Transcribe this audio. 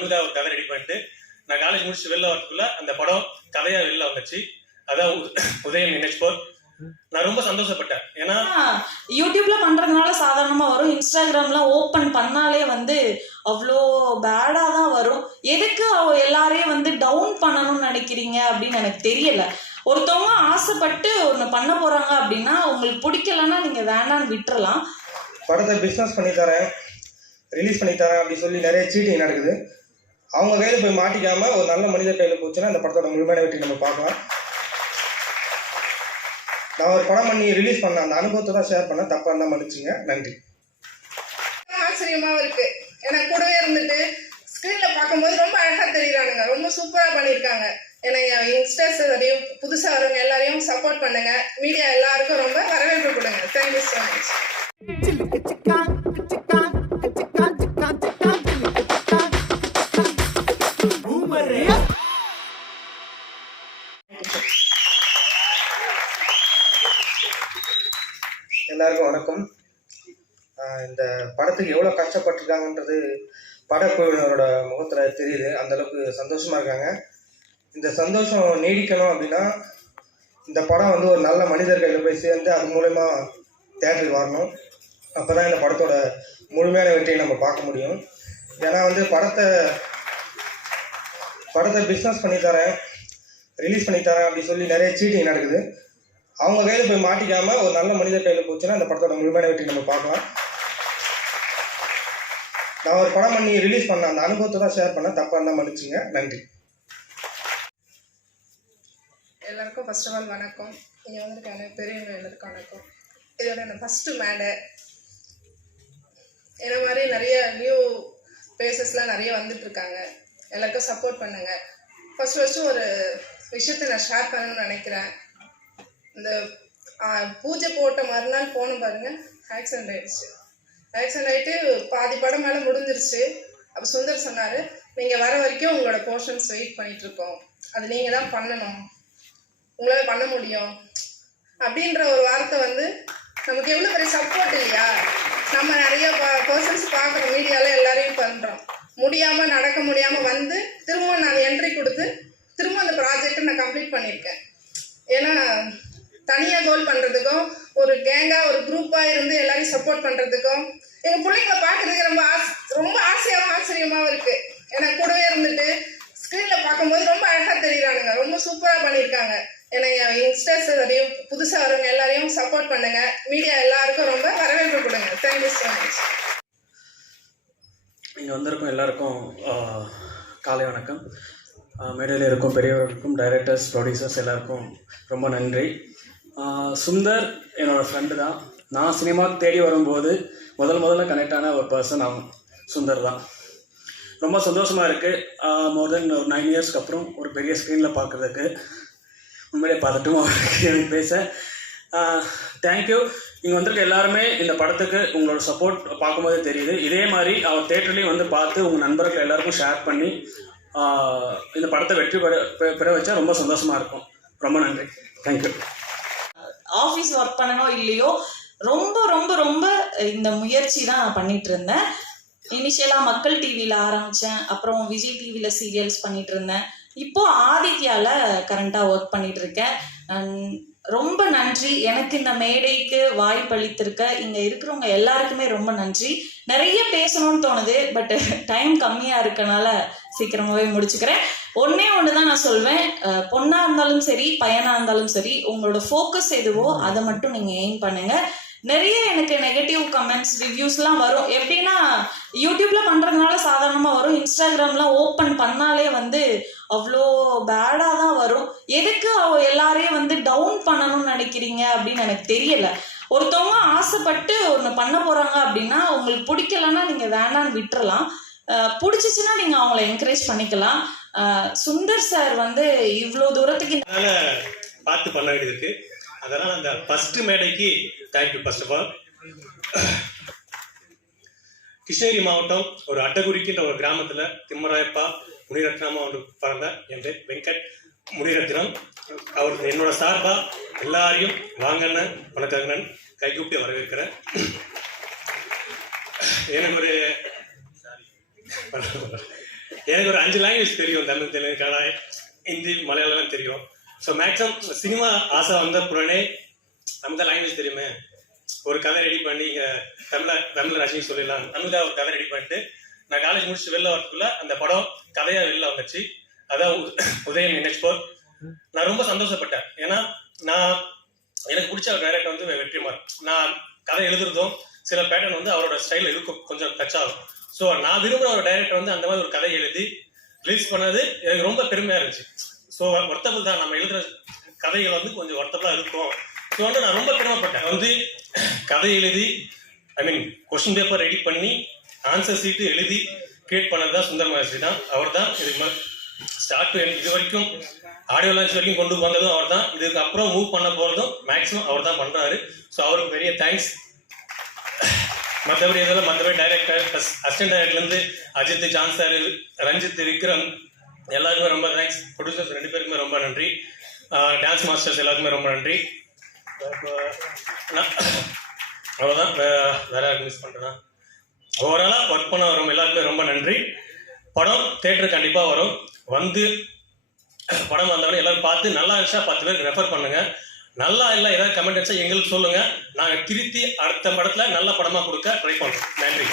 ஒரு கதை ரெடி பண்ணிட்டு நான் காலேஜ் முடிச்சுட்டு வெளில வரதுக்குள்ள அந்த படம் கதையா வெளில வந்துச்சு. அதான் உதயம் NH4. நான் ரொம்ப சந்தோஷப்பட்டேன். ஏன்னா யூடியூப்ல பண்றதுனால சாதாரணமா வரும், இன்ஸ்டாகிராம்ல ஓபன் பண்ணாலே அவ்வளோ பேடா தான் வரும். எதுக்கு எல்லாரையும் டவுன் பண்ணணும்னு நினைக்கிறீங்க அப்படின்னு எனக்கு தெரியல. ஒருத்தவங்க ஆசைப்பட்டு ஒன்று பண்ண போறாங்க அப்படின்னா உங்களுக்கு பிடிக்கலன்னா நீங்க வேண்டான்னு விட்டுறலாம். படத்தை பிஸ்னஸ் பண்ணி தரேன், ரிலீஸ் பண்ணி தரேன் அப்படி சொல்லி நிறைய சீட்டிங் நடக்குது. அவங்க கையில் போய் மாட்டிக்காம ஒரு நல்ல மனிதர் கையில் போச்சுன்னா அந்த படத்தோட முழுமையான வெற்றி நம்ம பார்க்கலாம். நான் ஒரு படம் பண்ணி ரிலீஸ் பண்ண அந்த அனுபவத்தை தான் ஷேர் பண்ண, தப்பா இருந்தால் மன்னிச்சுங்க. நன்றி. ஆச்சரியமாவும் இருக்கு. எனக்கு கூடவே இருந்துட்டு ஸ்கிரீன்ல பார்க்கும்போது ரொம்ப அழகா தெரியுறானுங்க, ரொம்ப சூப்பரா பண்ணியிருக்காங்க. எனக்கு யங்ஸ்டர்ஸ் எல்லாரையும் புதுசாக வரவங்க எல்லாரையும் சப்போர்ட் பண்ணுங்க. மீடியா எல்லாருக்கும் ரொம்ப வரவேற்பு கொடுங்க. Thank you so much. எல்லாருக்கும் வணக்கம். இந்த படத்துக்கு எவ்வளோ கஷ்டப்பட்டிருக்காங்கன்றது படக்குழுவினரோட முகத்தில் தெரியுது. அந்தளவுக்கு சந்தோஷமாக இருக்காங்க. இந்த சந்தோஷம் நீடிக்கணும் அப்படின்னா இந்த படம் ஒரு நல்ல மனிதர் கையில் போய் சேர்ந்து அது மூலமா தேட்டருக்கு வரணும். அப்போ தான் இந்த படத்தோட முழுமையான வெற்றியை நம்ம பார்க்க முடியும். ஏன்னா படத்தை பிஸ்னஸ் பண்ணி தரேன், ரிலீஸ் பண்ணி தரேன் அப்படி சொல்லி நிறைய சீட்டிங் நடக்குது. அவங்க கையில் போய் மாட்டிக்காம ஒரு நல்ல மனிதர் கையில் போச்சுன்னா அந்த படத்தோட முழுமையான வெற்றி நம்ம பார்க்கலாம். நான் ஒரு படம் பண்ணி ரிலீஸ் பண்ண அந்த அனுபவத்தை தான் ஷேர் பண்ண, தப்பா இருந்தால் மன்னிச்சுங்க. நன்றி. எல்லாருக்கும் ஃபர்ஸ்ட் ஆஃப் ஆல் வணக்கம். இங்கே வந்திருக்காங்க பெரியவங்க எல்லாருக்கும் வணக்கம். இதோட நான் ஃபஸ்ட்டு மேடை. என்ன மாதிரி நிறைய நியூ பேசஸ்லாம் நிறைய வந்துட்டுருக்காங்க. எல்லாருக்கும் சப்போர்ட் பண்ணுங்க. ஃபஸ்ட்டு ஒரு விஷயத்தை நான் ஷேர் பண்ணணும்னு நினைக்கிறேன். இந்த பூஜை போட்ட மறுநாள் போகணும் பாருங்கள், ஆக்சிடென்ட் ஆகிடுச்சு. ஆக்சிடென்ட் ஆகிட்டு பாதி படம் மேலே முடிஞ்சிருச்சு. அப்போ சுந்தர் சொன்னார், நீங்கள் வர வரைக்கும் உங்களோட போர்ஷன்ஸ் வெயிட் பண்ணிகிட்ருக்கோம், அது நீங்கள் தான் பண்ணணும், உங்களால் பண்ண முடியும் அப்படின்ற ஒரு வார்த்தை நமக்கு எவ்வளோ பெரிய சப்போர்ட் இல்லையா? நம்ம நிறைய பர்சன்ஸ் பார்க்குறோம், மீடியாவில் எல்லாரையும் பண்ணுறோம். முடியாமல் நடக்க முடியாமல் திரும்ப நான் என்ட்ரி கொடுத்து திரும்ப அந்த ப்ராஜெக்டை நான் கம்ப்ளீட் பண்ணியிருக்கேன். ஏன்னா தனியாக கோல் பண்ணுறதுக்கும் ஒரு கேங்காக ஒரு குரூப்பாக இருந்து எல்லாரையும் சப்போர்ட் பண்ணுறதுக்கும் எங்கள் பிள்ளைங்களை பார்க்குறதுக்கு ரொம்ப ஆசையாகவும் ஆச்சரியமாகவும் இருக்குது. எனக்கு கூடவே இருந்துட்டு ஸ்க்ரீனில் பார்க்கும்போது ரொம்ப அழகாக தெரியுறானுங்க, ரொம்ப சூப்பராக பண்ணியிருக்காங்க. எனக்கு யங்ஸ்டர்ஸ் எல்லாரையும் புதுசாக வரவங்க எல்லாரையும் சப்போர்ட் பண்ணுங்க. மீடியா எல்லாருக்கும் ரொம்ப வரவேற்பு கொடுங்க. Thank you so much. இங்கே வந்திருக்கும் எல்லாருக்கும் காலை வணக்கம். மேடையில் இருக்கும் பெரியவர்களுக்கும் டைரக்டர்ஸ், ப்ரொடியூசர்ஸ் எல்லாருக்கும் ரொம்ப நன்றி. சுந்தர் என்னோடய ஃப்ரெண்டு தான். நான் சினிமாவுக்கு தேடி வரும்போது முதல்ல கனெக்ட் ஆன ஒரு பர்சன் அவன் சுந்தர் தான். ரொம்ப சந்தோஷமாக இருக்குது. மோர் தென் ஒரு 9 இயர்ஸ்க்கு அப்புறம் ஒரு பெரிய ஸ்க்ரீனில் பார்க்குறதுக்கு உண்மையிலே பார்த்துட்டும் எனக்கு பேச தேங்க்யூ. இங்கே வந்திருக்க எல்லாருமே இந்த படத்துக்கு உங்களோட சப்போர்ட் பார்க்கும்போதே தெரியுது. இதே மாதிரி அவர் தேட்டர்லேயும் பார்த்து உங்கள் நண்பர்கள் எல்லாருக்கும் ஷேர் பண்ணி இந்த படத்தை வெற்றி பெற வச்சா ரொம்ப சந்தோஷமாக இருக்கும். ரொம்ப நன்றி. தேங்க்யூ. ஆஃபீஸ் ஒர்க் பண்ணணும் இல்லையோ ரொம்ப ரொம்ப ரொம்ப இந்த முயற்சி தான் நான் பண்ணிட்டு இருந்தேன். இனிஷியலாக மக்கள் டிவியில் ஆரம்பித்தேன், அப்புறம் விஜய் டிவியில் சீரியல்ஸ் பண்ணிட்டு இருந்தேன், இப்போ ஆதித்யாவில் கரண்ட்டாக ஒர்க் பண்ணிட்டு இருக்கேன். ரொம்ப நன்றி. எனக்கு இந்த மேடைக்கு வாய்ப்பளித்திருக்க இங்கே இருக்கிறவங்க எல்லாருக்குமே ரொம்ப நன்றி. நிறைய பேசணும்னு தோணுது, பட் டைம் கம்மியாக இருக்கனால சீக்கிரமாகவே முடிச்சுக்கிறேன். ஒன்று தான் நான் சொல்வேன், பொண்ணாக இருந்தாலும் சரி பையனாக இருந்தாலும் சரி, உங்களோட ஃபோக்கஸ் எதுவோ அதை மட்டும் நீங்கள் எய்ம் பண்ணுங்கள். நிறைய எனக்கு நெகட்டிவ் கமெண்ட்ஸ், ரிவ்யூஸ்லாம் வரும். எப்படின்னா யூடியூப்ல பண்ணுறதுனால சாதாரணமாக வரும், இன்ஸ்டாகிராம்லாம் ஓப்பன் பண்ணாலே அவ்வளோ பேடாக தான் வரும். எதுக்கு எல்லாரையும் டவுன் பண்ணணும்னு நினைக்கிறீங்க அப்படின்னு எனக்கு தெரியல. ஒருத்தவங்க ஆசைப்பட்டு ஒன்று பண்ண போகிறாங்க அப்படின்னா உங்களுக்கு பிடிக்கலன்னா நீங்கள் வேண்டான்னு விட்டுறலாம். பிடிச்சிச்சுன்னா நீங்கள் அவங்கள என்கரேஜ் பண்ணிக்கலாம். சுந்தர் சார் இவ்வளோ தூரத்துக்கு பார்த்து பண்ண வேண்டியது இருக்கு. அதனால் அந்த ஃபஸ்ட்டு மேடைக்கு thank you. First of all Krishnagiri மாவட்டம் ஒரு அட்டகுறிக்கின்ற ஒரு கிராமத்தில் திம்மராயப்பா முனிரத்னமா பிறந்த என் பேர் வெங்கட் முனிரத்னம். அவர் என்னோட சார்பா எல்லாரையும் வாங்கன்னு வணக்கங்கன்னு கை கூப்பிட்டு வரவேற்கிறேன். எனக்கு எனக்கு ஒரு 5 லாங்குவேஜ் தெரியும். தமிழ், தெலுங்கு, கன்னடா, ஹிந்தி, மலையாளம் தெரியும். ஸோ மேக்ஸிமம் சினிமா ஆசை வந்த புறனே நம்ம தான் லாங்குவேஜ் தெரியுமே, ஒரு கதை ரெடி பண்ணி இங்கே தமிழ் ரஜினி சொல்லிடலாம். தமிழ்தான் ஒரு கதை ரெடி பண்ணிட்டு நான் காலேஜ் முடிச்சுட்டு வெளில வரதுக்குள்ள அந்த படம் கதையாக வெளில வந்துச்சு. அதான் உதயம் NH4. நான் ரொம்ப சந்தோஷப்பட்டேன். ஏன்னா நான் எனக்கு பிடிச்ச டைரக்டர் வந்து வெற்றிமாறன். நான் கதை எழுதுறதும் சில பேட்டர்ன் வந்து அவரோட ஸ்டைல் இருக்கும், கொஞ்சம் டச் ஆகும். ஸோ நான் விரும்புகிற ஒரு டைரக்டர் வந்து அந்த மாதிரி ஒரு கதை எழுதி ரிலீஸ் பண்ணது எனக்கு ரொம்ப பெருமையாக இருந்துச்சு. ஸோ ஒர்த்தபிள் தான், நம்ம எழுதுகிற கதைகள் வந்து கொஞ்சம் ஒர்த்தபிளாக இருக்கும். ஸோ வந்து நான் ரொம்ப பெருமைப்பட்டேன். வந்து கதை எழுதி கொஸ்டின் பேப்பர் ரெடி பண்ணி ஆன்சர் சீட்டு எழுதி கிரியேட் பண்ணது தான் சுந்தர் மகேஸ்வரி தான். அவர் தான் இதுக்கு ஸ்டார்ட் இது வரைக்கும் ஆடியோ லான்ச் வரைக்கும் கொண்டு வந்ததும் அவர் தான். இதுக்கு அப்புறம் மூவ் பண்ண போகிறதும் மேக்ஸிமம் அவர் தான் பண்ணுறாரு. ஸோ அவருக்கு பெரிய தேங்க்ஸ். மற்றபடி இதெல்லாம் மற்றபடி டைரக்டர் அசிஸ்டன்ட் டைரக்டர்லேருந்து அஜித், ஜான் சார், ரஞ்சித், விக்ரம் எல்லாருக்குமே ரொம்ப தேங்க்ஸ். ப்ரொடியூசர்ஸ் 2 பேருக்குமே ரொம்ப நன்றி. டான்ஸ் மாஸ்டர்ஸ் எல்லாருக்குமே ரொம்ப நன்றி. அவ்வளோதான், வேற யாரும் மிஸ் பண்ணுறேன்னா ஓவராலாக ஒர்க் பண்ண வரும் எல்லாருக்குமே ரொம்ப நன்றி. படம் தேட்டருக்கு கண்டிப்பாக வரும். வந்து படம் வந்தவொடனே எல்லாரும் பார்த்து நல்லா இருந்துச்சா 10 பேருக்கு ரெஃபர் பண்ணுங்க. நல்லா இல்லை ஏதாவது கமெண்ட் இருந்துச்சா எங்களுக்கு சொல்லுங்க. நாங்கள் திருத்தி அடுத்த படத்தில் நல்ல படமாக கொடுக்க ட்ரை பண்ணுறோம். நன்றி.